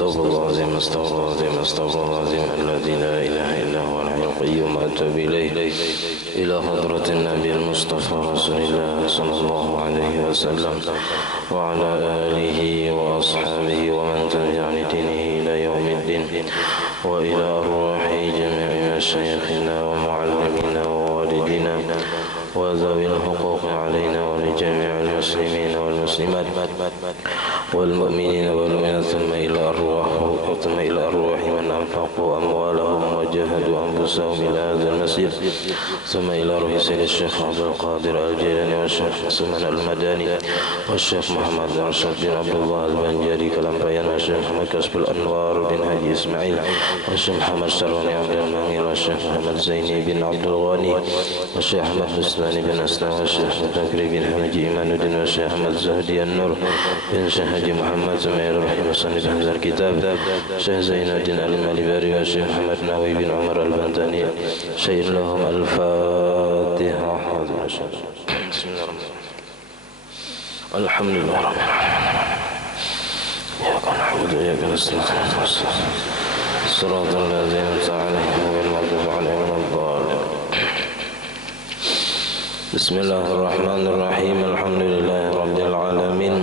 استغفر الله العظيم استغفر الله العظيم استغفر الله العظيم الذي لا إله إلا هو الحي القيوم أتوب إليه إلى حضرة النبي المصطفى رسول الله صلى الله عليه وسلم وعلى آله وأصحابه ومن تبع لدينه إلى يوم الدين وإلى أرواح جميع مشايخنا ومعلمينا ووالدينا وذوي الحقوق علينا ولجميع المسلمين والمسلمات والمؤمنين والمؤمنات ثم إلى أرواح من أنفقوا أموالهم وجاهدوا أنفسهم إلى هذا المسجد ثم إلى روح سيد الشيخ عبد القادر الجيلاني والشيخ سلمان المداني والشيخ محمد أرشد بن عبد الله البنجاري كلامبيان والشيخ محمد كسب الأنوار بن حاجي إسماعيل والشيخ محمد سرواني عبد المنير والشيخ محمد زيني بن عبد الغني والشيخ أحمد بسلاني بن أسلام والشيخ متكري بن حمد إيمان الدين والشيخ أحمد زهدي النور بن شهد محمد سمير رحمه صنف هذا الكتاب شيخ زين الدين المالباري والشيخ محمد ناوي بن عمر البنتاني شيء لهم الفاتحة. بسم الله الرحمن الرحيم الحمد لله رب العالمين إياك نعبد وإياك نستعين صراط الذين أنعمت عليهم غير المغضوب عليهم ولا الضالين. بسم الله الرحمن الرحيم الحمد لله رب العالمين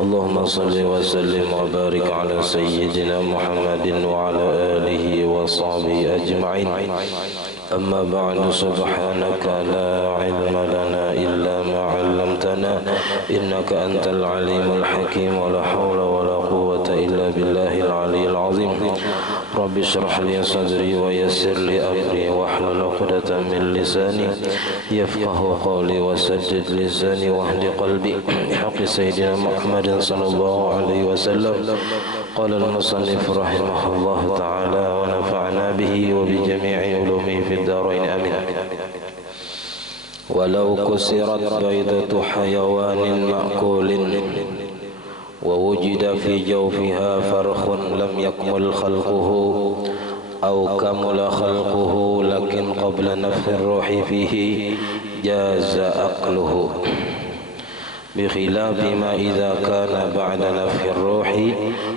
اللهم صل وسلم وبارك على سيدنا محمد وعلى آله وصحبه أجمعين. أما بعد سبحانك لا علم لنا إلا ما علمتنا إنك أنت العليم الحكيم ولا حول ولا قوة إلا بالله العلي العظيم. رب اشرح لي صدري ويسر لي أمري واحلل عقدة من لساني يفقه قولي وسدد لساني واهد قلبي بحق سيدنا محمد صلى الله عليه وسلم. قال المصنف رحمه الله تعالى ونفعنا به وبجميع علومه في الدارين آمين. ولو كسرت بيضة حيوان مأكول ووجد في جوفها فرخ لم يكمل خلقه أو كمل خلقه لكن قبل نفخ الروح فيه جاز أكله بخلاف ما إذا كان بعد نفخ الروح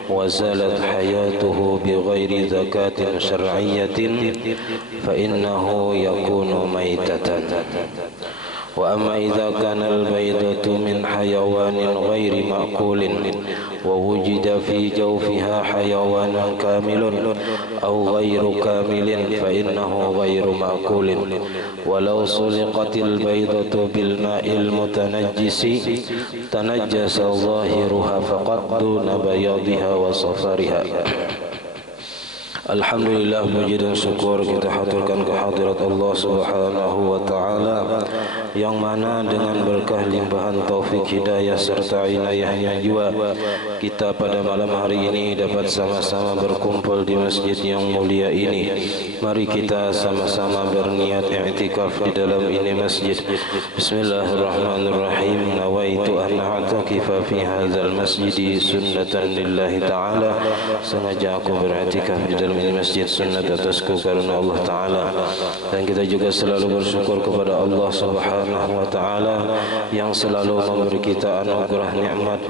وزالت حياته بغير زكاة شرعية فإنه يكون ميتة. وأما إذا كان البيضة من حيوان غير مأكول ووجد في جوفها حيوان كامل أو غير كامل فإنه غير مأكول. ولو سلقت البيضة بالماء المتنجس تنجس ظاهرها فقط دون بياضها وصفرها. Alhamdulillah, puji dan syukur kita haturkan kehadirat Allah Subhanahu wa taala yang mana dengan berkah limpahan taufik hidayah serta inayahnya jua kita pada malam hari ini dapat sama-sama berkumpul di masjid yang mulia ini. Mari kita sama-sama berniat i'tikaf di dalam ini masjid. Bismillahirrahmanirrahim. Nawaitu an a'takifa fi hadzal masjid sunnatan lillahi ta'ala. Sengaja aku beriktikaf di dalam ini masjid sunnat atasku karena Allah Ta'ala. Dan kita juga selalu bersyukur kepada Allah Subhanahu wa Ta'ala yang selalu memberi kita anugerah nikmat.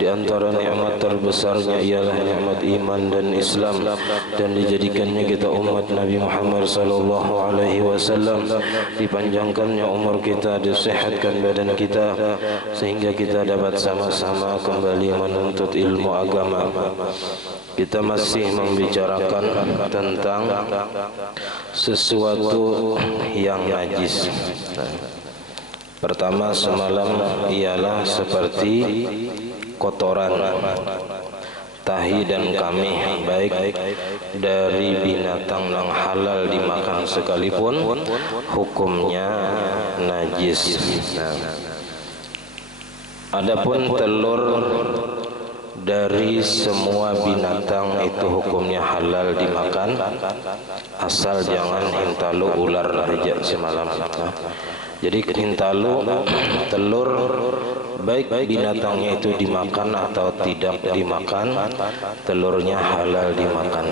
Di antara nikmat terbesarnya ialah nikmat iman dan Islam, dan dijadikannya kita umat Nabi Muhammad sallallahu alaihi wasallam, dipanjangkannya umur kita, disehatkan badan kita sehingga kita dapat sama-sama kembali menuntut ilmu agama. Kita masih membicarakan tentang sesuatu yang najis. Pertama semalam ialah seperti kotoran, tahi dan kamih, baik dari binatang yang halal dimakan sekalipun hukumnya najis. Adapun telur dari semua binatang itu hukumnya halal dimakan, asal jangan hintalu ular aja semalam. Jadi hintalu telur baik binatangnya itu dimakan atau tidak dimakan, telurnya halal dimakan,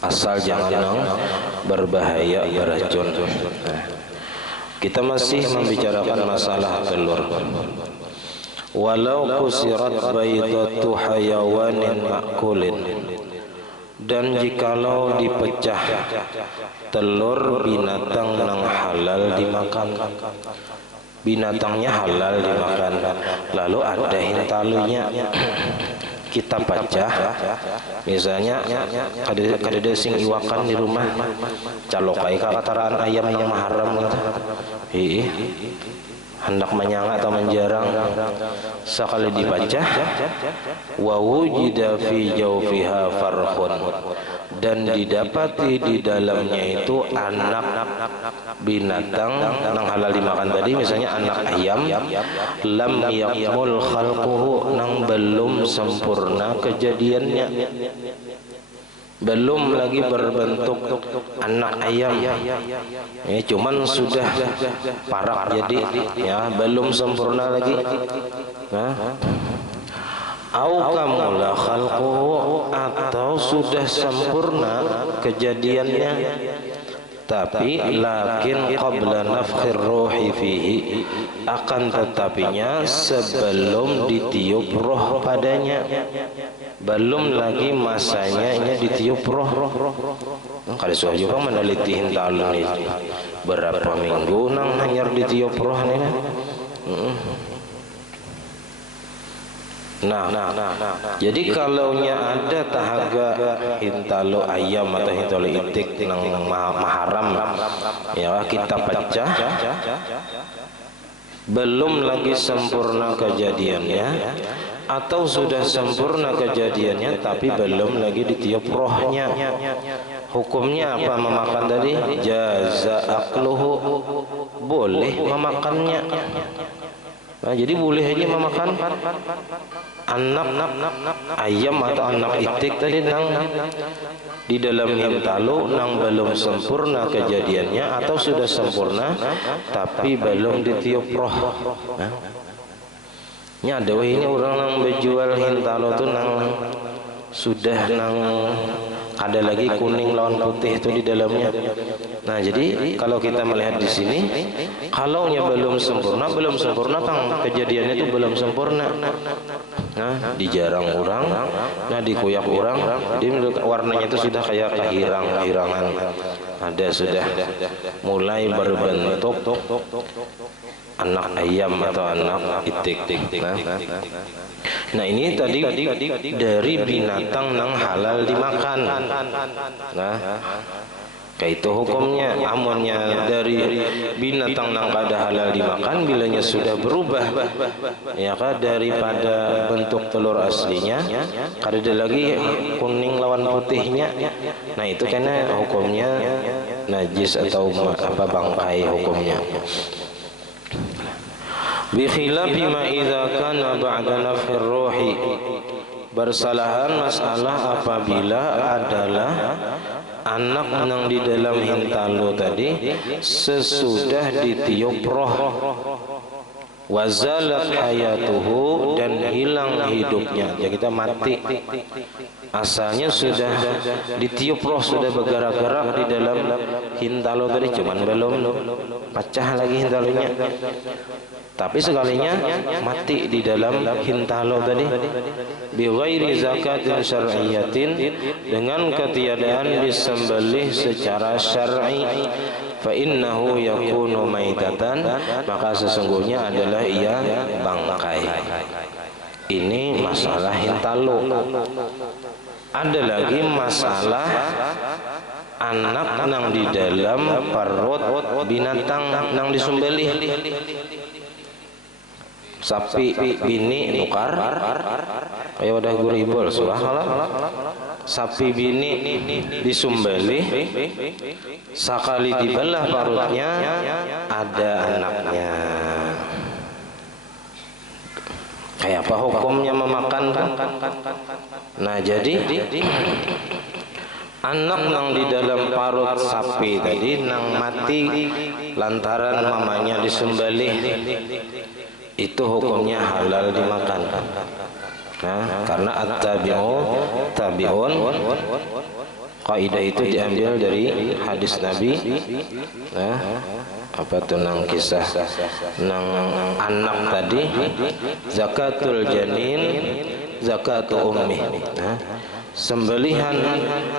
asal jangan berbahaya, beracun. Kita masih membicarakan masalah telur. walau kusirat baydatu hayawanin makulin, dan jikalau dipecah telur binatang yang halal dimakan, binatangnya halal dimakan, lalu ada hintalunya, kita pecah, misalnya kada sing iwakan di rumah, calokai kakataraan ayam yang haram gitu, hendak menyanga atau menjarang, sekali dipecah, wa wujida fi jawfiha farkhun, dan didapati di dalamnya itu anak binatang yang halal dimakan tadi, misalnya anak ayam, lam yakmul khalquhu, nang belum sempurna kejadiannya, belum lagi berbentuk anak ayam, ya cuman sudah parak jadi, ya belum sempurna lagi. Au kamula khalquhu, atau sudah sempurna kejadiannya, tapi lakin qabla nafkhir ruhi fihi, akan tetapinya sebelum ditiup roh padanya, belum lagi masanya ini ditiup roh. Kalau suah juga meneliti hintalu ini berapa minggu nang hanyar ditiup roh nih kan. Nah, jadi kalaunya ada tahaga hintalu ayam atau hintalu itik nang maharam, ya kita pecah, belum lagi sempurna kejadiannya, atau sudah sempurna kejadiannya tapi belum lagi ditiup rohnya, hukumnya apa memakan tadi? Jaza akluhu, boleh memakannya. Nah, jadi boleh aja memakan anak ayam atau anak itik tadi nang di dalam hintalu nang belum sempurna kejadiannya, atau sudah sempurna tapi belum ditiup roh. Nya ada ini orang nang berjual hintalu tuh nang sudah nang ada lagi kuning lawan putih itu di dalamnya. Nah, jadi kalau kita melihat di sini, kalaunya belum sempurna kan kejadiannya itu belum sempurna. Nah, dijarang orang, nah dikuyak orang, dia warnanya itu sudah kayak kehirangan, ada sudah mulai berbentuk anak ayam atau anak itik. Nah, ini tadi dari binatang yang halal dimakan. Nah, kayak itu hukumnya. Amunnya dari binatang yang kada halal dimakan, bilanya sudah berubah, ya kan, daripada bentuk telur aslinya, kada ada lagi kuning lawan putihnya. Nah, itu karena hukumnya najis atau apa, bangkai hukumnya. Bi khilafi ma idza kana ba'da nafkhir ruhi, bersalahan masalah apabila adalah anak yang di dalam hintalu tadi sesudah ditiup roh, wazalat hayatuhu, dan hilang hidupnya, jadi kita mati. Asalnya sudah ditiup roh, sudah bergerak-gerak di dalam hintalu tadi, cuman belum pecah lagi hintalunya, tapi sekalinya mati di dalam hintalu tadi, bi ghairi zakatin syar'iyyatin, dengan ketiadaan disembelih secara syar'i, fa innahu yakunu maitatan, maka sesungguhnya adalah ia bangkai. Ini masalah hintalu. Ada lagi masalah anak nang di dalam perut binatang nang disembelih. Sapi bini nukar, kayak udah guru ibul suah. Sapi bini disembelih, sekali dibelah perutnya ada anaknya. Kayak apa hukumnya memakan? Nah, jadi anak nang di dalam parut sapi tadi nang mati lantaran mamanya disembelih, itu hukumnya halal dimakan. Nah, karena at-tabi'u tabi'un Kaidah itu diambil dari hadis Nabi. Nah, apa tuh nang kisah nang anak tadi, zakatul janin zakatu ummi. Nah, sembelihan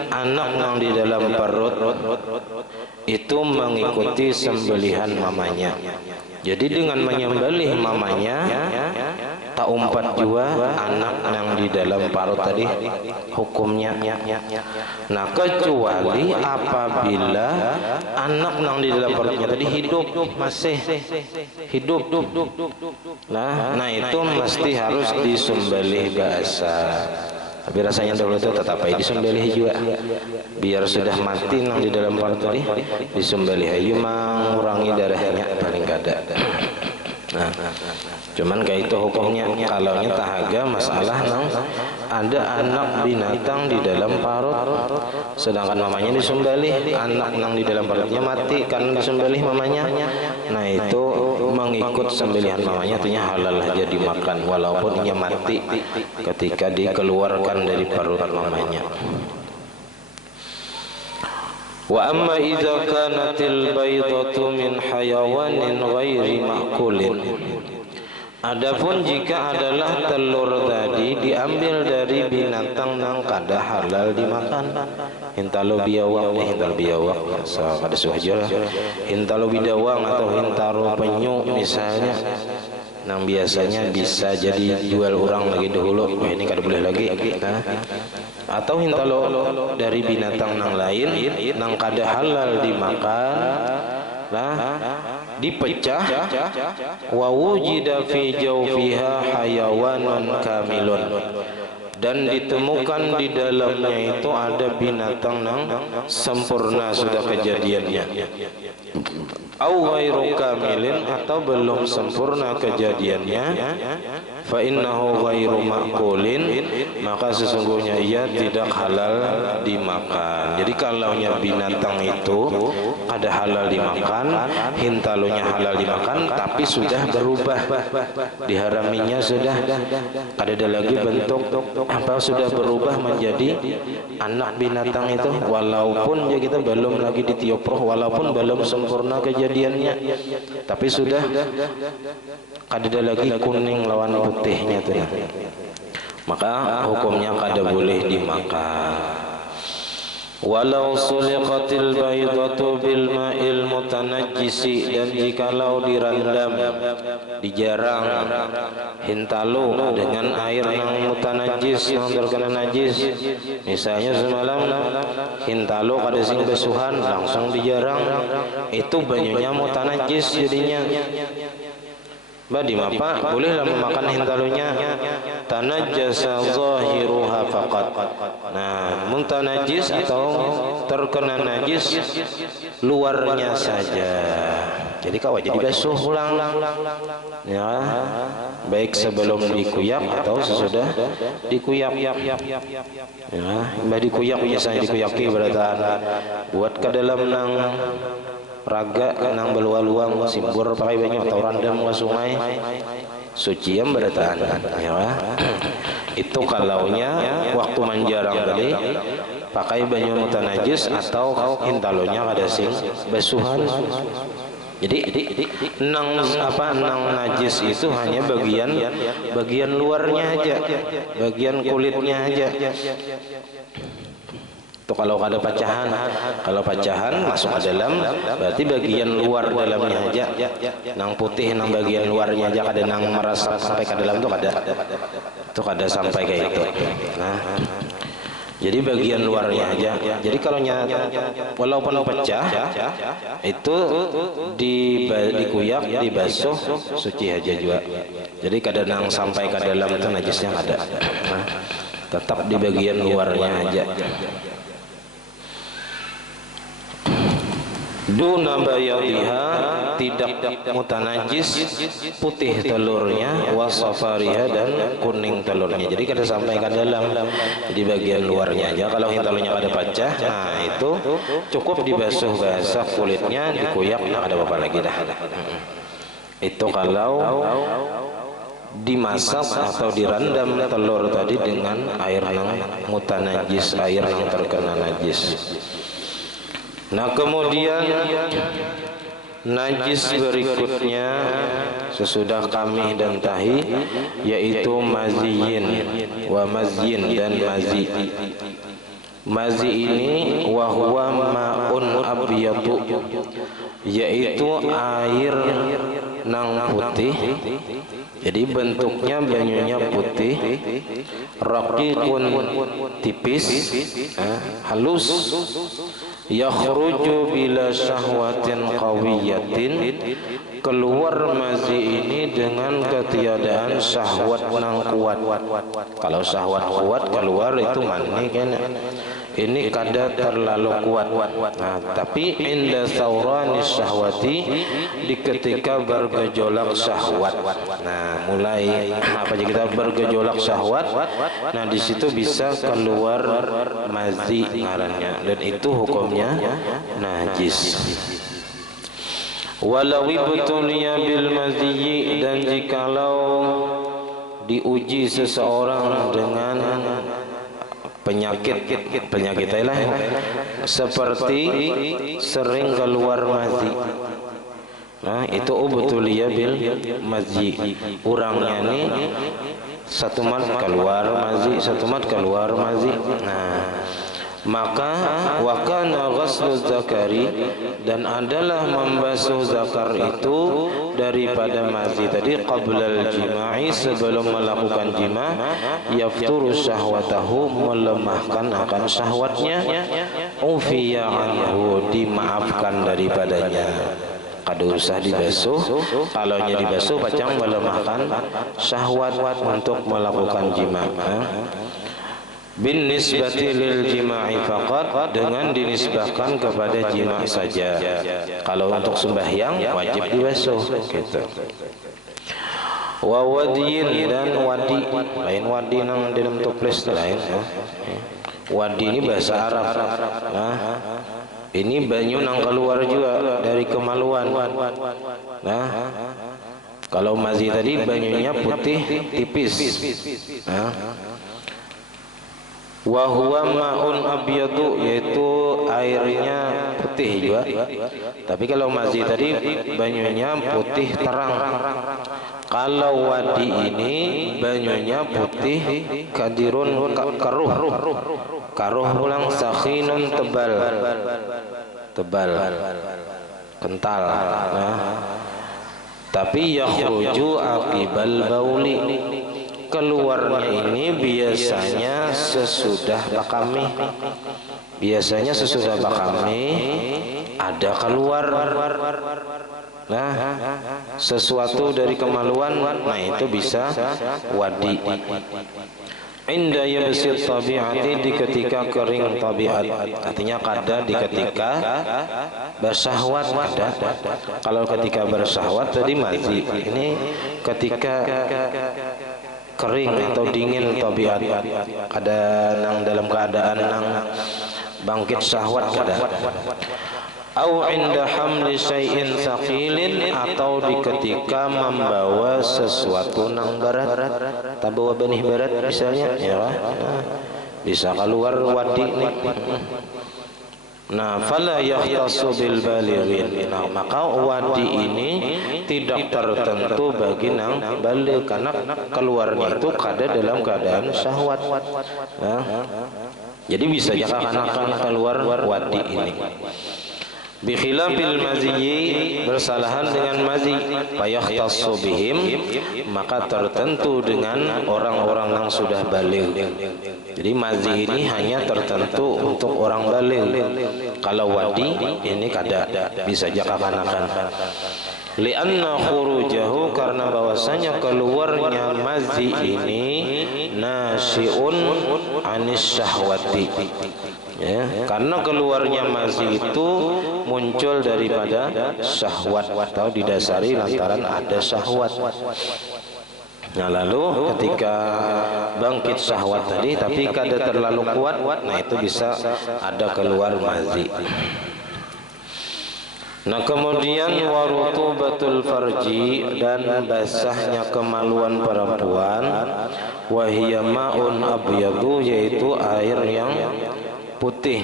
anak yang di dalam perut itu mengikuti sembelihan mamanya. Jadi dengan menyembelih mamanya, tak umpat jua anak yang di dalam perut tadi hukumnya. Nah, kecuali apabila anak yang di dalam perutnya tadi hidup, masih hidup. Nah itu mesti harus disembelih bahasa. Tapi rasanya dahulu itu tetap aja disembelih juga. Biar sudah mati nang di dalam perut tadi disembelih aja, mengurangi darahnya paling kada. Nah, cuman kayak itu hukumnya. Kalau nya tahaga masalah nang ada anak binatang di dalam parut, sedangkan mamanya disembelih, anak nang di dalam parutnya mati karena disembelih mamanya. Nah itu mengikut sembelihan mamanya, artinya halal aja dimakan walaupun ia mati ketika dikeluarkan dari perut mamanya. Wa amma idza kanatil baydatu min hayawanin ghairi ma'kulin. Adapun jika adalah telur tadi diambil dari binatang yang kada halal dimakan. Hintalo biawak, so kada suhaja. Hintalo bidawang atau hintaro penyu misalnya. Nang biasanya bisa jadi jual orang lagi dahulu, ini kada boleh lagi. Nah, atau hintalo dari binatang nang lain nang kada halal dimakan, nah dipecah wa wujida fi jawfiha hayawanun kamilun, dan ditemukan di dalamnya itu ada binatang nang sempurna sudah kejadiannya, au ghairu kamilin, atau belum sempurna kejadiannya, fa innahu ghairu ma'kulin, maka sesungguhnya ia tidak halal dimakan. Jadi kalaunya binatang itu ada halal dimakan, hintalunya halal dimakan, tapi sudah berubah, diharaminya sudah ada lagi bentuk apa, sudah berubah menjadi anak binatang itu, walaupun ya kita belum lagi ditiup roh, walaupun belum sempurna kejadiannya, tapi sudah ada lagi kuning lawan putihnya tuh, maka hukumnya kada boleh dimakan. Walau suliqatil baydatu bil ma'il mutanajjisi, dan jikalau dirandam, dijarang hintalu dengan air yang mutanajjis, yang terkena najis. Misalnya semalam hintalu kada sing besuhan langsung dijarang, itu banyunya mutanajjis jadinya. Badi mapa bolehlah memakan hintalunya, tanajjasa zahiruha faqat. Nah, muntanajis atau terkena najis luarnya saja. Jadi kau jadi basuh ulang, ya, baik sebelum dikuyak atau sesudah dikuyak. Ya, mbak dikuyak biasanya dikuyaki berarti buat ke dalam nang raga nang beluang simbur pakai banyu atau randam ke sungai suci yang berataan, ya. Itu kalaunya waktu manjarang tadi pakai banyu mutanajis atau hintalunya kada sing basuhan. Jadi nang najis itu hanya bagian luarnya aja, bagian kulitnya aja. Itu kalau ada pecahan, masuk ke dalam, berarti bagian luar dalamnya aja, nang putih nang bagian luarnya aja, kada nang merasa sampai ke dalam tuh kada sampai kayak itu. Nah, jadi bagian luarnya aja. Jadi kalau walaupun pecah itu dikuyak, dibasuh, suci aja juga. Jadi kada nang sampai ke dalam itu najisnya ada. Nah, tetap di bagian luarnya aja. Duna bayadiha, tidak mutanajis putih telurnya, wasafariha, dan kuning telurnya. Jadi kada sampai ke dalam, di bagian luarnya aja. Kalau hintalunya kada pecah, nah itu cukup dibasuh basah kulitnya, dikuyak, nah ada apa lagi dah. Itu kalau dimasak atau direndam telur tadi dengan air nang mutanajis, air yang terkena najis. Nah, kemudian najis berikutnya sesudah kamih dan tahi yaitu maziyin wa mazyin dan mazi. Mazi ini wahwa ma'un abyadu, yaitu air nang putih. Jadi bentuknya banyunya putih, raqiqun tipis, halus, yakhruju bila syahwatin qawiyatin, keluar mazi ini dengan ketiadaan syahwat nang kuat. Kalau syahwat kuat keluar itu mani kan. Ini kada terlalu kuat. Nah, tapi inda saurani syahwati, di ketika bergejolak syahwat. Nah, mulai apa kita bergejolak syahwat, nah di situ bisa keluar mazi ngarannya, dan itu hukumnya najis. Walau ibtuliya bil maziyyi, dan jikalau diuji seseorang dengan penyakit lah, seperti sering keluar mazi. Nah, itu ubtuliya bil mazyi. Urangnya nih satu mat keluar mazi, satu mat keluar mazi. Nah, maka wakana ghuslu zakari, dan adalah membasuh zakar itu daripada mazi tadi qablal jima'i, sebelum melakukan jima, yafturu syahwatahu, melemahkan akan syahwatnya, ufiya anhu, dimaafkan daripadanya. Kada usah dibasuh, kalau dibasuh pacang melemahkan syahwat untuk melakukan jima. Bin nisbati lil jima'i faqat, dengan dinisbahkan kepada jima saja. Kalau untuk sembahyang wajib dibasuh gitu. Wa wadiyin, dan wadi, lain wadi nang dalam toples lain. Wadi ini bahasa Arab. Nah, ini banyu nang keluar juga dari kemaluan. Nah, kalau mazi tadi banyunya putih tipis. Nah, wa huwa ma'un abyadu, yaitu airnya putih juga. Tapi kalau mazi tadi banyunya putih terang. Kalau wadi ini banyunya putih kadirun karuh ulang sakhinun tebal kental. Nah, tapi yakhruju aqibal bauli, keluarnya ini biasanya sesudah bakami. Biasanya sesudah bakami ada keluar. Nah, sesuatu dari kemaluan, nah itu bisa wadi. Inda yabsit tabi'ati, di ketika kering tabiat, artinya kada di ketika bersahwat kada. Kalau ketika bersahwat tadi mazi, ini ketika kering atau dingin tabiat, kada nang dalam keadaan nang bangkit syahwat kada. Au inda hamli syai'in thaqilin, atau di ketika membawa sesuatu nang berat, tabawa benih berat misalnya, ya bisa keluar wadi nih. Nah, fala yahtassu bil balighin. Nah, maka wadi ini tidak tertentu bagi nang baligh, karena keluarnya itu kada dalam keadaan syahwat. Nah, jadi bisa jika kanak-kanak keluar wadi ini. Bikhilafil maziyyi, bersalahan dengan mazi, fayahtassu bihim, maka tertentu dengan orang-orang yang sudah baligh. Jadi mazi ini hanya tertentu untuk orang baligh. Kalau wadi ini kada, bisa jaka kanak-kanak. Lianna khurujahu, karena bahwasanya keluarnya mazi ini nasyi'un anis syahwati, ya, karena keluarnya mazi itu muncul daripada syahwat atau didasari lantaran ada syahwat. Nah, lalu ketika bangkit syahwat tadi tapi kada terlalu kuat, nah itu bisa ada keluar mazi. Nah kemudian warutubatul farji, dan basahnya kemaluan perempuan, wahiyya ma'un abyadu, yaitu air yang putih,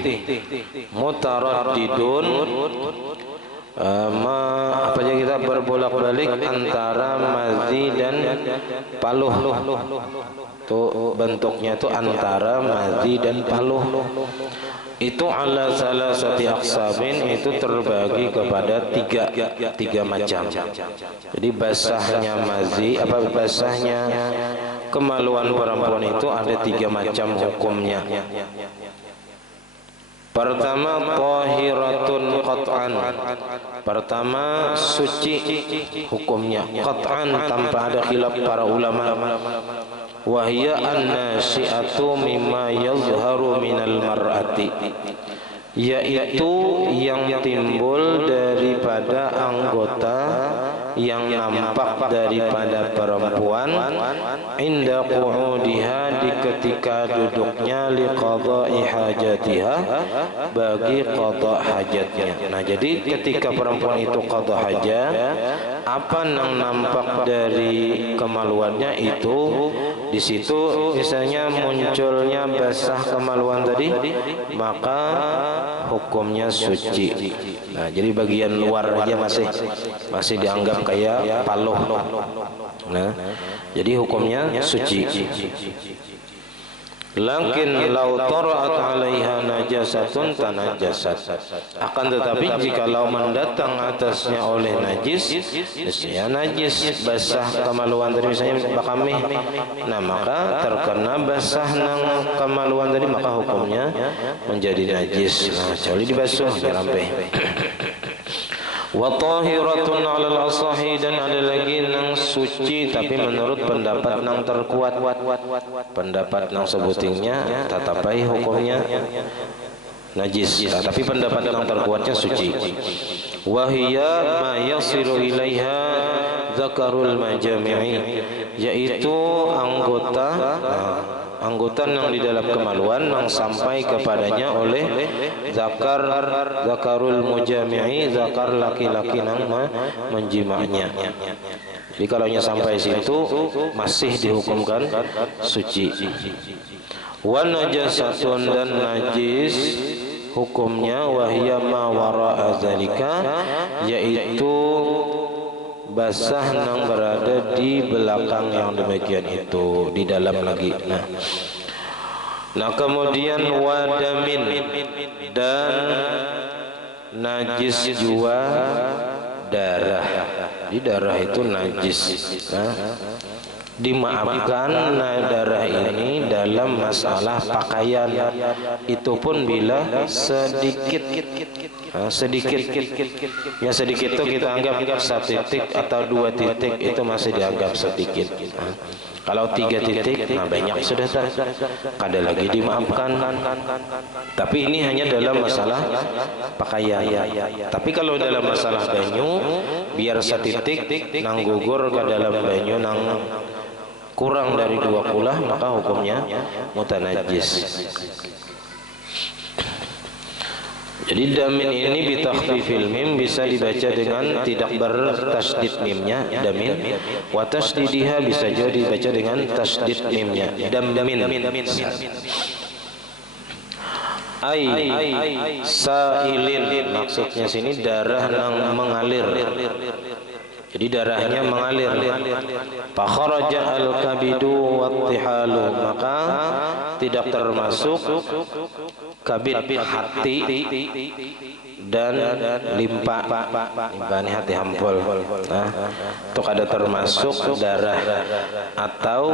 mutaraddidun, apa aja kita berbolak-balik antara mazi dan paluh. Tuh bentuknya tuh antara mazi dan paluh. Itu ala salasati aqsabin, itu terbagi kepada tiga macam. Jadi basahnya mazi, basahnya kemaluan perempuan itu ada 3 macam hukumnya. Pertama, tahiratun qat'an. Pertama, suci hukumnya qat'an, tanpa ada khilaf para ulama. Wahya an-nasyi'atu mimma yazharu minal mar'ati, yaitu yang timbul daripada anggota yang nampak daripada perempuan, inda qu'udiha, di ketika duduknya, liqada'i hajatiha, bagi qada hajatnya. Nah jadi ketika perempuan itu qada hajat, apa yang nampak dari kemaluannya itu, di situ misalnya munculnya basah kemaluan tadi, maka hukumnya suci. Nah jadi bagian luar aja masih dianggap kayak paluh. Nah jadi hukumnya suci. Lakin lau tara'at 'alaiha najasatun tanajasat. Akan tetapi jikalau mendatang atasnya oleh najis, ya najis basah kemaluan tadi, misalnya bakamih, nah maka terkena basah nang kemaluan tadi, maka hukumnya menjadi najis. Nah kecuali dibasuh sampai. Wa tahiratun 'alal asahi, dan ada lagi nang suci tapi menurut pendapat nang terkuat, pendapat nang sebutingnya tatapai hukumnya najis, tapi pendapat nang terkuatnya suci. Wa hiya ma yasiru ilaiha zakarul majami'i, yaitu anggota yang di dalam kemaluan yang sampai kepadanya oleh zakarul mujami'i, zakar laki-laki yang menjimanya. Jadi kalau sampai situ masih dihukumkan suci. Wa najasatun, dan najis hukumnya wahya ma wara'a zalika, yaitu basah yang berada di belakang yang demikian itu, di dalam lagi. Nah kemudian wadamin, dan najis jua darah. Di darah itu najis. Dimaafkan darah ini dalam masalah pakaian, itu pun bila sedikit. Ya sedikit itu kita anggap 1 titik atau 2 titik, itu masih dianggap sedikit. Kalau 3 titik, nah banyak sudah ada lagi dimaafkan. Tapi ini hanya dalam masalah pakaian. Tapi kalau dalam masalah banyu, biar 1 titik nang gugur ke dalam banyu nang kurang dari 2 kulah, maka hukumnya mutanajis. Jadi damin ini bitakhfifil mim bisa dibaca dengan tidak bertasdid mimnya, damin. Wa tasdidiha bisa juga dibaca dengan tasdid mimnya, damin. Ai sailin, maksudnya sini darah yang mengalir. Jadi darahnya mengalir. Fa kharaja al-kabidu wattihalu, maka tidak termasuk kabid, hati, dan limpa. Limpa ini hati hampol. Nah, itu kada termasuk darah. Atau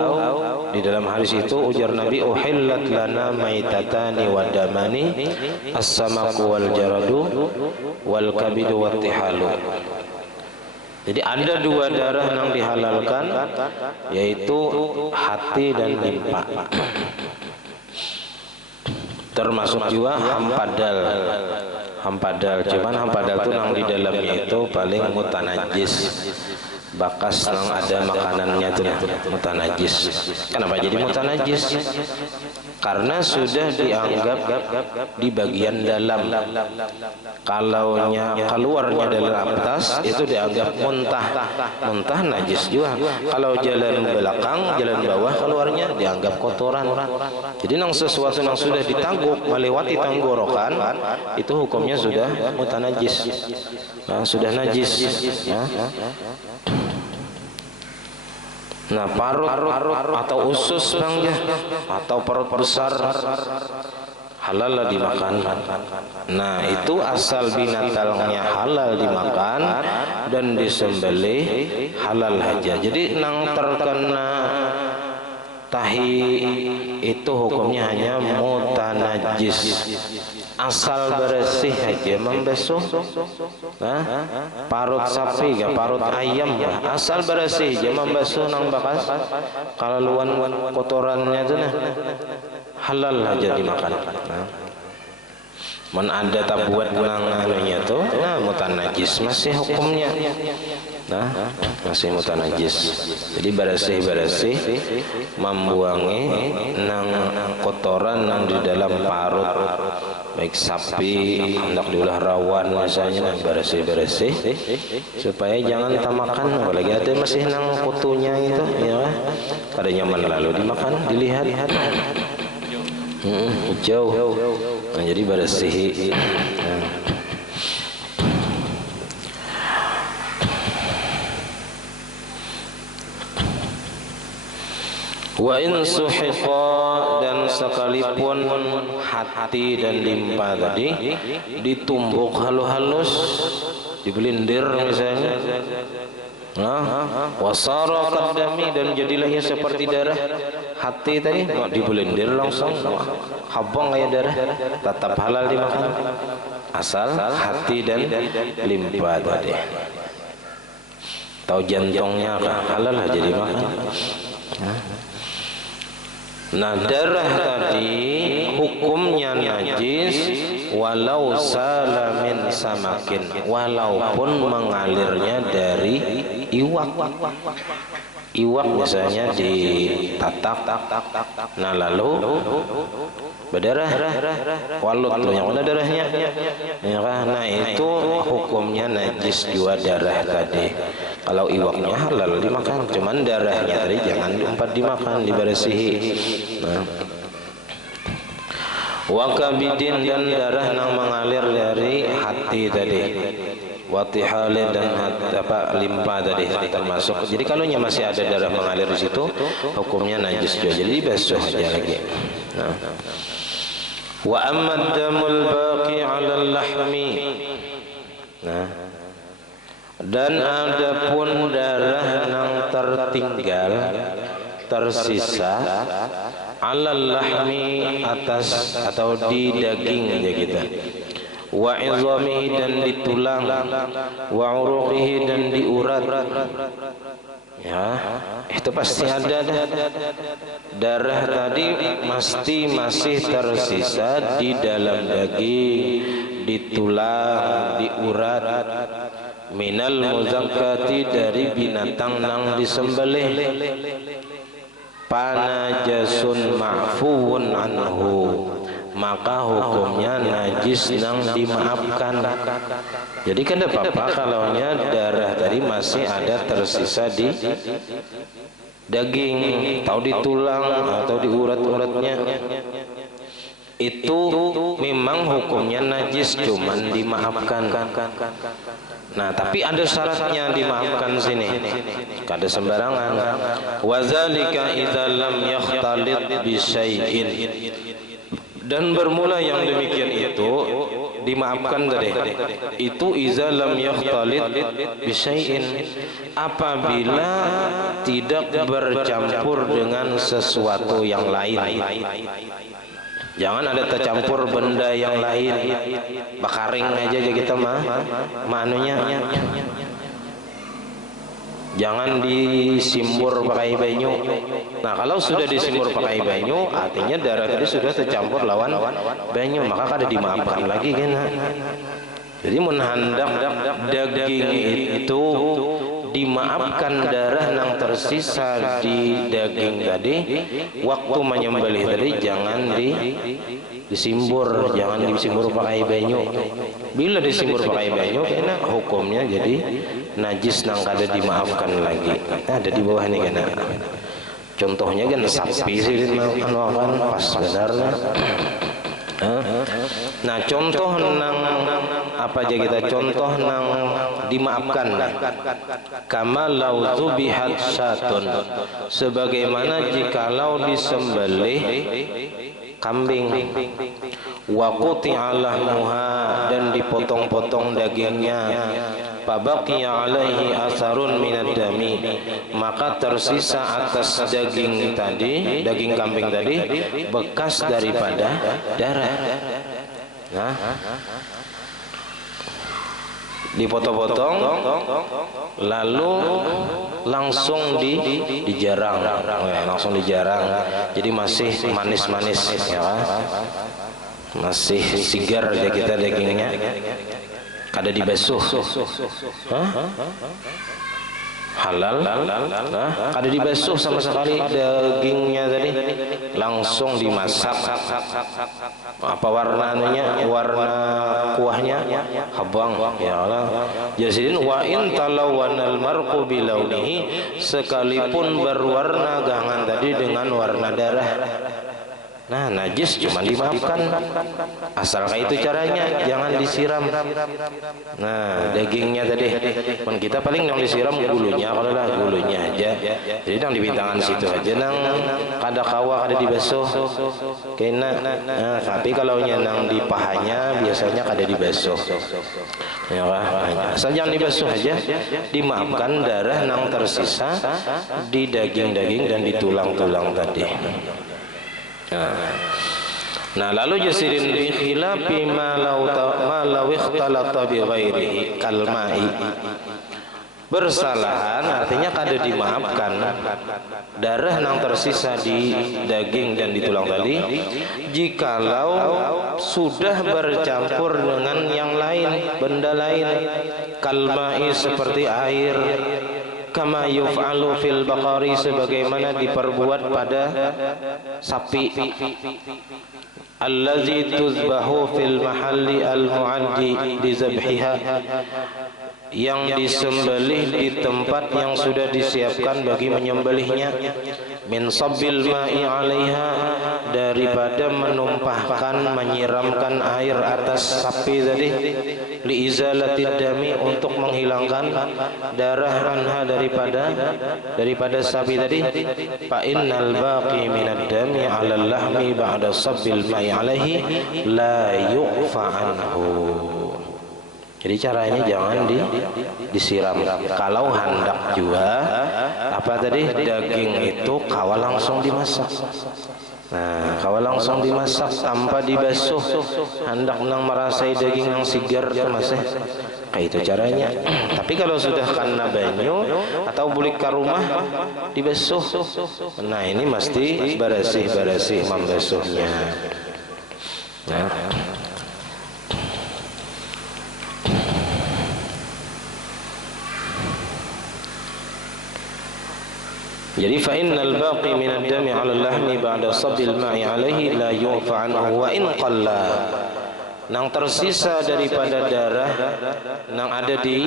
di dalam hadis itu ujar Nabi, uhillat lana maitatani wadamani, as-samaku wal jaradu wal kabidu wattihalu. Jadi ada 2 darah yang dihalalkan, yaitu hati dan limpa. Termasuk juga hampadal. Cuman hampadal itu yang di dalamnya itu paling mutanajis. bakas nang ada makanannya tuh mutanajis. Kenapa jadi mutanajis? Karena sudah dianggap di bagian dalam. Kalaunya keluarnya dalam tas itu dianggap muntah. Muntah najis juga. Kalau jalan belakang, jalan bawah keluarnya dianggap kotoran. Jadi nang sesuatu yang sudah ditangguk melewati tenggorokan itu hukumnya sudah mutanajis. Nah, sudah najis. Nah, parut atau usus bang atau perut besar halal lah dimakan. Nah, itu asal binatangnya halal dimakan dan disembelih halal aja. Jadi nang terkena tahi itu hukumnya hanya mutanajis. Asal bersih aja membasuh parut sapi ya, parut ayam ya, asal bersih aja membasuh nang bakas kalau luan kotorannya itu nah halal aja dimakan. Man ada tak buat nang anunya tuh nah mutanajis masih hukumnya. Nah, masih mutanajis. Jadi bersih membuangi nang kotoran nang di dalam parut baik sapi hendak diulah rawan misalnya nang bersih supaya jangan tamakan, apalagi ada masih nang kutunya gitu ya. Kada nyaman lalu dimakan, dilihat hijau. Nah, jadi bersih. Wa in suhiqa, dan sekalipun hati dan limpa tadi ditumbuk halus dibelindir misalnya, wasara kadami, dan jadilah ia seperti darah. Hati tadi dibelindir langsung habang kayak darah, tetap halal dimakan asal hati dan limpa tadi. Tahu jantungnya halal aja dimakan. Nah, darah tadi hukumnya najis walau salamin samakin, walaupun mengalirnya dari iwak misalnya ditatak, nah lalu berdarah, walut loh yang mana darahnya ya kan? Nah, itu hukumnya najis juga darah tadi. Kalau iwaknya halal dimakan, cuman darahnya tadi jangan diumpat dimakan, dibersihi. Nah, wakabidin, dan darah yang mengalir dari hati tadi, watihalin, dan limpa tadi termasuk. Jadi kalau masih ada darah mengalir di situ, hukumnya najis juga. Jadi basuh aja lagi. Nah, wa amma damul baqi 'ala al-lahmi. Nah, dan adapun darah yang tertinggal tersisa 'alal lahmi, atas atau di daging aja kita, wa 'izamihi, dan di tulang, wa 'uruqihi, dan di urat. Ya, itu pasti ada darah tadi masih tersisa di dalam daging, di tulang, di urat. Minal muzakkati, dari binatang nang disembelih. Panajasun ma'fuun anhu, maka hukumnya najis nang dimaafkan. Jadi kan tidak apa-apa kalaunya darah tadi masih ada tersisa di daging atau di tulang atau di urat-uratnya, itu memang hukumnya najis, cuman dimaafkan. Nah, tapi ada syaratnya dimaafkan sini, kada sembarangan. Wazalika idza lam yakhtalit bi syai'in, dan bermula yang demikian itu dimaafkan tadi itu idza lam yakhtalit bi syai'in, apabila tidak bercampur dengan sesuatu yang lain. Jangan ada tercampur benda yang lain, bakaring aja kita manunya. Jangan disimbur pakai banyu. Nah, kalau sudah disimbur pakai banyu, artinya darah tadi sudah tercampur lawan banyu, maka kada dimaafkan lagi kan. Jadi menhandak daging itu dimaafkan darah yang tersisa di daging tadi waktu menyembelih tadi, jangan disimbur, jangan disimbur pakai banyu. Bila disimbur pakai banyu kena hukumnya jadi najis nang kada dimaafkan lagi. Ada di bawah ini kena. Contohnya kan sapi sih kan pas sebenarnya. Nah, contoh nang apa aja kita contoh nang dimaafkan. Kama lau dzubihat syatun, sebagaimana jikalau disembelih kambing, wa quti'a lahmuha, dan dipotong-potong dagingnya, fabaqiya alaihi asarun minad dami, maka tersisa atas daging tadi, daging kambing tadi, bekas daripada darah. Nah, dipotong-potong lalu langsung dijarang, langsung dijarang, jadi masih manis-manis ya, masih segar aja kita dagingnya, kada dibasuh. Halal, kada dibasuh sama sekali dagingnya tadi, langsung dimasak. Apa warnanya? Warna kuahnya habang ya Allah. Jasidin wa in talawanal marqu bilaunihi, sekalipun berwarna gangan tadi dengan warna darah. Nah, najis cuma dimaafkan asal kayak itu caranya, jangan disiram. Nah, dagingnya tadi pun kita paling yang disiram gulunya, kalau lah gulunya aja, jadi yang di bintangan situ aja nang kada kawa kada dibasuh kena. Nah, tapi kalau nang di pahanya biasanya kada dibasuh ya, asal jangan dibasuh aja, dimaafkan darah nang tersisa di daging-daging dan di tulang-tulang tadi. Nah, lalu jasirin bi khilafi ma law ikhtalata bi ghairihi kalma'i, bersalahan artinya kada dimaafkan darah yang tersisa di daging dan di tulang tadi jikalau sudah bercampur dengan yang lain, benda lain, kalma'i seperti air, kama yuf'alu fil baqari, sebagaimana diperbuat pada sapi, allazi tuzbahu fil mahalli al mu'addi li zabhiha, yang disembelih di tempat yang sudah disiapkan bagi menyembelihnya, min sabbil ma'i 'alaiha, daripada menumpahkan, menyiramkan air atas sapi tadi, li izalatid dami, untuk menghilangkan darah anha, daripada sapi tadi, fa innal baqi minad dami 'alal lahmi ba'da sabbil ma'i 'alaihi la yu'fa anhu. Jadi caranya jangan disiram. Kalau hendak juga apa tadi daging itu kawa langsung dimasak. Nah, kawa langsung dimasak tanpa dibasuh. Hendak nang merasai daging yang segar itu masih kayak itu caranya. Tapi kalau sudah kena banyu atau bulik ke rumah dibasuh, nah ini mesti barasih membasuhnya. Nah, jadi fa innal baqi min ad-dami 'ala al-lahmi ba'da sabbil ma'i 'alaihi la yu'fa anhu wa in qalla, nang tersisa daripada darah nang ada di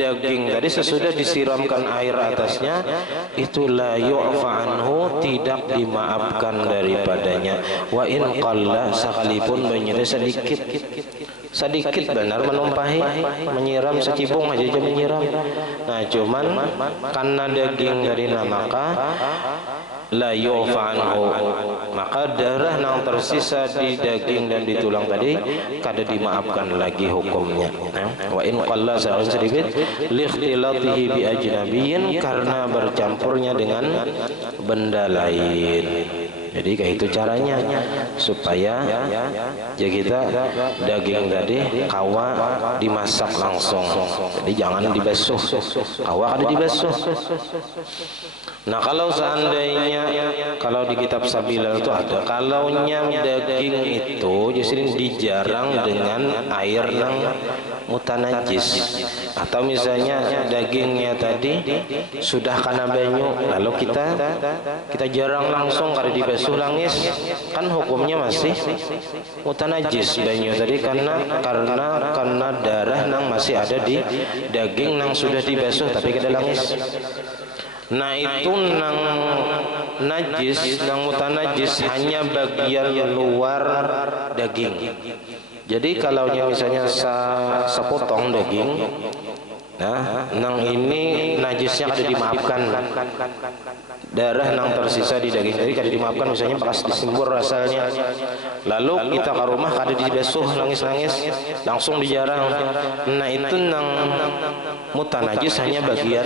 daging tadi sesudah disiramkan air atasnya, itu la yu'fa anhu, tidak dimaafkan daripadanya, wa in qalla, sekalipun banyak sedikit benar menumpahi, menyiram secibung aja menyiram. Nah, cuman karena daging dari maka la yu'fa anhu, maka darah yang tersisa di daging dan di tulang tadi kada dimaafkan lagi hukumnya. Wa in qalla, sedikit, li ikhtilatihi bi ajnabiyyin, karena bercampurnya dengan benda lain. Jadi kayak itu caranya supaya ya kita daging tadi kawa dimasak langsung. Jadi jangan dibasuh. Kawa kada dibasuh. Nah kalau seandainya, kalau di kitab Sabilal itu ada, kalau daging itu justru dijarang dengan air yang mutanajis, atau misalnya dagingnya tadi sudah kena banyu, lalu kita jarang langsung kada dibasuh langis, kan hukumnya masih mutanajis banyu tadi, karena darah nang masih ada di daging nang sudah dibasuh tapi kada langis. Nah itu nang najis, nang mutanajis hanya bagian luar daging. Jadi kalau misalnya sepotong daging, nah nang ini najisnya kada dimaafkan, darah nang tersisa di daging tadi kada dimaafkan, misalnya bekas disimbur asalnya, lalu kita ke rumah kada dibasuh nangis-nangis, langsung dijarang. Nah itu nang mutanajis hanya bagian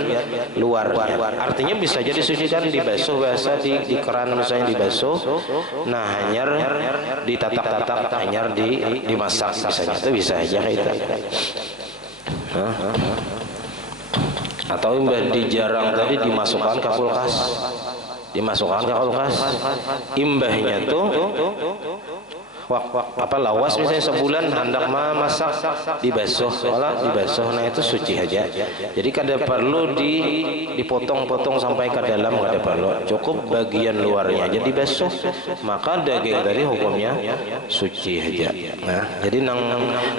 luarnya, artinya bisa jadi disucikan, dibasuh biasa di keran misalnya dibasuh, nah hanyar ditatak-tatak, hanyar dimasak misalnya, itu bisa aja kayak itu. Atau imbah dijarang tadi dimasukkan ke kulkas, imbahnya tuh lawas misalnya sebulan hendak masak dibasuh, nah itu suci aja. Jadi kada perlu dipotong-potong sampai ke dalam, kada perlu, cukup bagian luarnya aja dibasuh, maka daging tadi hukumnya suci aja. Nah jadi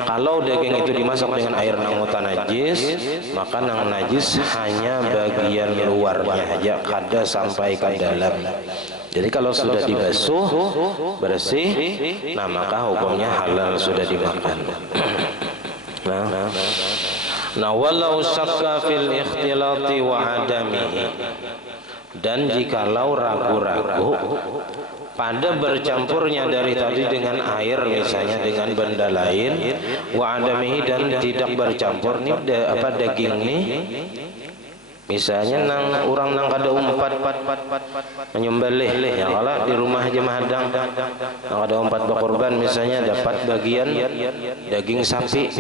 kalau daging itu dimasak dengan air nang mutanajis, maka nang najis hanya bagian luarnya aja, kada sampai ke dalam. Jadi kalau sudah dibasuh bersih, nah maka hukumnya halal, sudah dimakan. Nah walau syakka fil ikhtilati wa adamihi, dan jikalau ragu-ragu pada bercampurnya dari tadi dengan air, misalnya dengan benda lain, wa adamihi, dan tidak bercampur nih daging nih, misalnya orang kada umpat menyembelih, ya kalau di rumah aja mahadang nang kada umpat berkorban, misalnya dapat bagian daging sapi,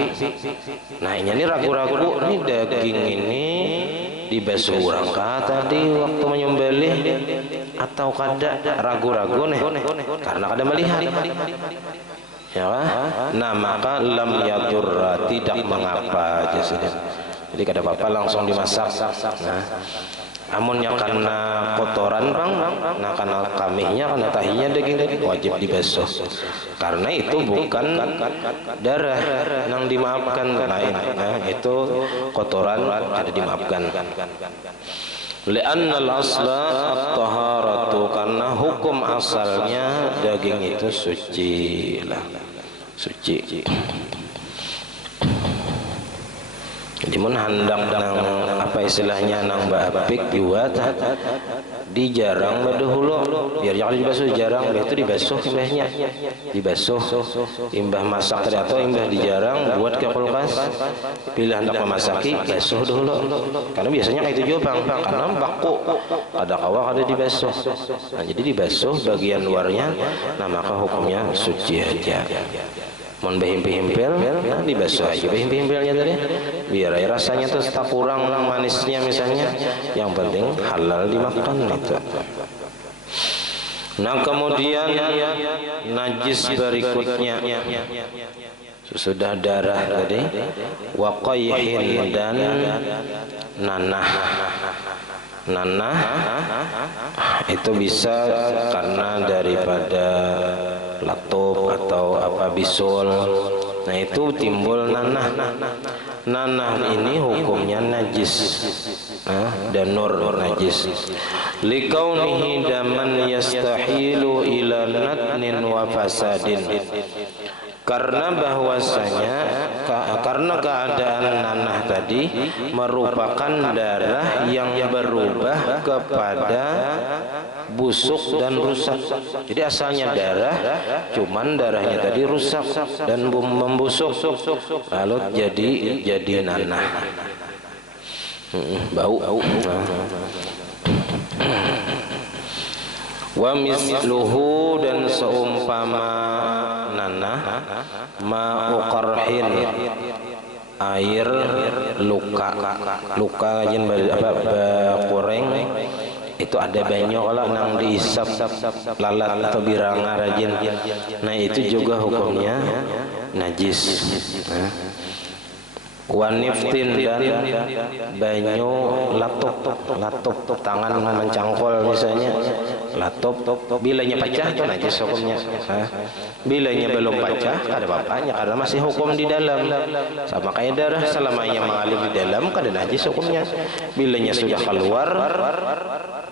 nah ini ragu-ragu nih daging ini dibasuh orang kah tadi waktu menyembelih atau kada, ragu-ragu nih karena kada melihat, ya kan? Nah maka lam yadurra, tidak mengapa aja sudah. Jadi kada apa-apa langsung dimasak. Nah, amunnya karena kotoran bang, nah karena kamihnya, karena tahinya daging wajib dibasuh. Karena itu bukan darah yang dimaafkan lain. Nah, itu kotoran kada dimaafkan. Li'anna al-asla at-taharatu, karena hukum asalnya daging itu suci lah, suci. Jadi mun handang apa istilahnya nang bapik buat dijarang badahulu, biar jangan dibasuh, jarang itu dibasuh, imbahnya dibasuh, imbah masak tadi atau imbah dijarang buat ke kulkas, pilih hendak memasaki basuh dulu, karena biasanya kayak itu juga bang, karena baku ada kawah ada dibasuh. Nah jadi dibasuh bagian luarnya, nah maka hukumnya suci aja. Mun behimpil-himpil, nah dibasuh aja behimpil-himpilnya tadi, biar rasanya tuh tak kurang manisnya misalnya, yang penting halal dimakan itu. Nah kemudian najis berikutnya sudah darah tadi, wa qayhin, dan nanah. Nanah itu bisa karena daripada latop atau apa bisul, nah itu timbul nanah. Nanah ini hukumnya najis, dan nur najis. Likaunihi daman yastahilu ila natnin wa fasadin, karena bahwasanya karena keadaan nanah tadi merupakan darah yang berubah kepada busuk dan rusak. Jadi asalnya darah, cuman darahnya tadi rusak dan membusuk, lalu jadi nanah, bau. Wa misluhu, dan seumpama nanah, ma'u qarhin, air luka ajen apa kureng, itu ada banyu kalau nang diisap lalat atau biranga rajin, nah itu juga hukumnya najis. Waniftin dan banyu latup tangan mencangkol misalnya, latup bilanya pecah itu najis hukumnya. Bilanya belum pecah ada apa-apanya karena masih hukum di dalam, sama kayak darah selamanya mengalir di dalam kada najis hukumnya. Bilanya sudah keluar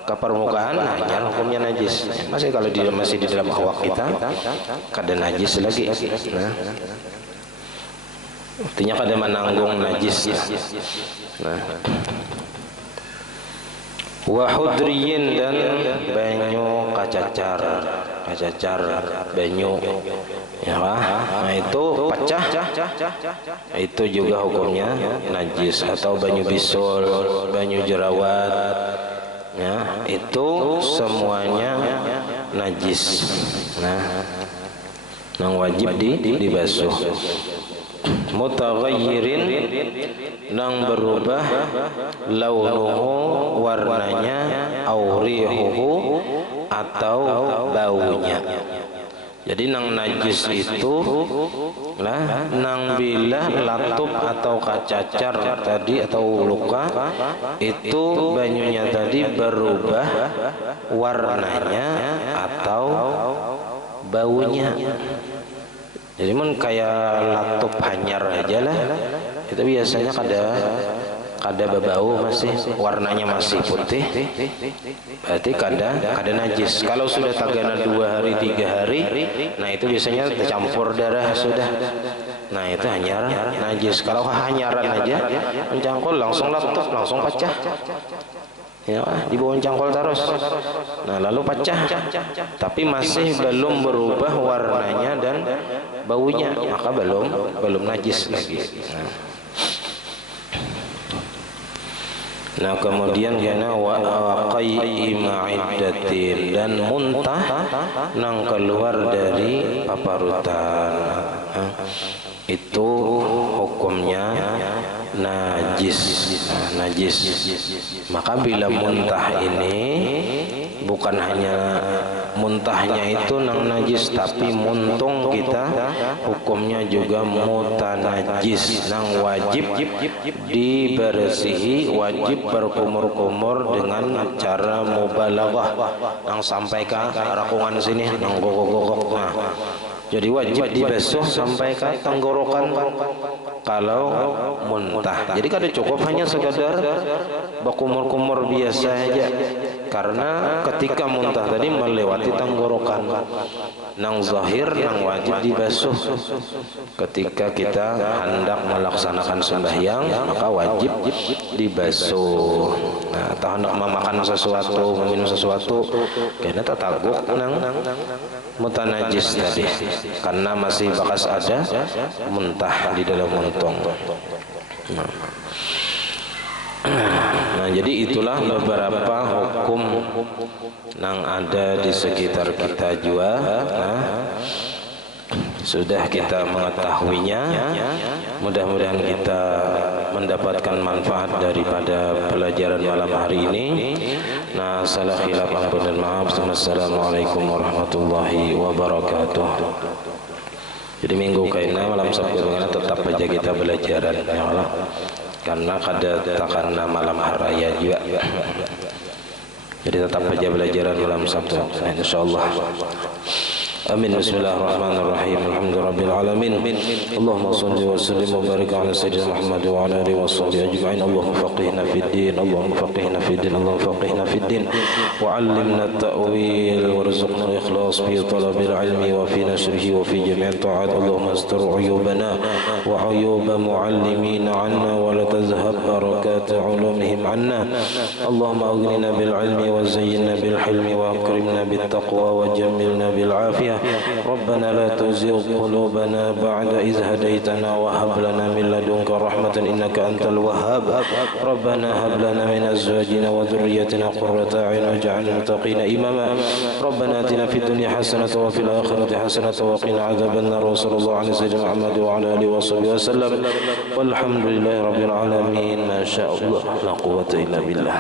ke permukaan hanya hukumnya najis. Masih kalau masih di dalam awak kita kada najis lagi. Artinya kada menanggung najis. Wa hudriyin dan banyu kacacar banyu, ya nah itu pecah, itu juga hukumnya najis. Atau banyu bisul, banyu jerawat, ya itu semuanya najis. Nang wajib dibasuh. Mutaghayyirin nang berubah launuhu warnanya, aurihuhu atau baunya. Jadi nang najis itu lah nang bila latup atau kacacar tadi atau luka itu banyunya tadi berubah warnanya atau baunya. Jadi mun kayak latup hanyar aja lah, itu biasanya kada berbau, masih warnanya masih putih, berarti kada najis. Kalau sudah tagana 2 hari 3 hari, nah itu biasanya tercampur darah sudah, nah itu hanyar najis. Kalau hanyaran aja mencangkul langsung latup langsung pecah, ya di bawah cangkol terus, nah lalu pecah tapi masih belum berubah warnanya dan baunya, maka belum najis lagi. Nah kemudian kana wa qai'ima iddatin dan muntah nang keluar dari paparutan, itu hukumnya najis. Maka bila muntah ini bukan hanya muntahnya itu nang najis, tapi muntung kita hukumnya juga mutanajis, nang wajib dibersihi, wajib berkumur-kumur dengan cara mubalaghah, nang sampai ke rakungan sini nang gogok-gogok. Nah, jadi wajib dibasuh sampai ke tenggorokan kalau muntah. Jadi kada cukup hanya sekadar berkumur-kumur biasa aja, karena ketika muntah tadi melewati tenggorokan, nang zahir nang wajib dibasuh. Ketika kita hendak melaksanakan sembahyang maka wajib dibasuh. Nah, atau hendak memakan sesuatu, meminum sesuatu, karena tataguk nang mutanajis tadi, karena masih bekas ada muntah di dalam muntung. Nah, jadi itulah beberapa hukum yang ada di sekitar kita juga. Nah, sudah kita mengetahuinya. Mudah-mudahan kita mendapatkan manfaat daripada pelajaran malam hari ini. Nah, salah khilaf ampun dan maaf. Assalamualaikum warahmatullahi wabarakatuh. Jadi minggu kaina malam Sabtu tetap aja kita belajaran, ya Allah. Karena kada takana malam hari raya juga. Jadi tetap aja belajaran malam Sabtu, insyaallah. Amin. Bismillahirrahmanirrahim. Alhamdulillahirabbil alamin. Allahumma shalli wa sallim wa barik ala sayyidina Muhammad wa ala alihi washabbihi ajma'in. Allahumma faqihna fid din, Allahumma faqihna fid din, Allahumma faqihna fid din wa 'allimna at-ta'wil warzuqna al-ikhlas fi talabil ilmi wa fi nashrihi wa fi jami' at-ta'at. Allahumma astur 'uyubana wa 'uyuba mu'allimina 'anna wa la tazhab barakat 'ulumihim 'anna. Allahumma aghnina bil 'ilmi wa zayyinna bil hilmi wa akrimna bit taqwa wa jammilna bil 'afiyah. ربنا لا تزغ قلوبنا بعد إذ هديتنا وهب لنا من لدنك رحمة إنك أنت الوهاب. ربنا هب لنا من أزواجنا وذريتنا قرة أعين واجعلنا للمتقين إماما. ربنا آتنا في الدنيا حسنة وفي الآخرة حسنة وقنا عذاب النار. وصلى الله على سيدنا محمد وعلى آله وصحبه وسلم والحمد لله رب العالمين. ما شاء الله لا قوة إلا بالله.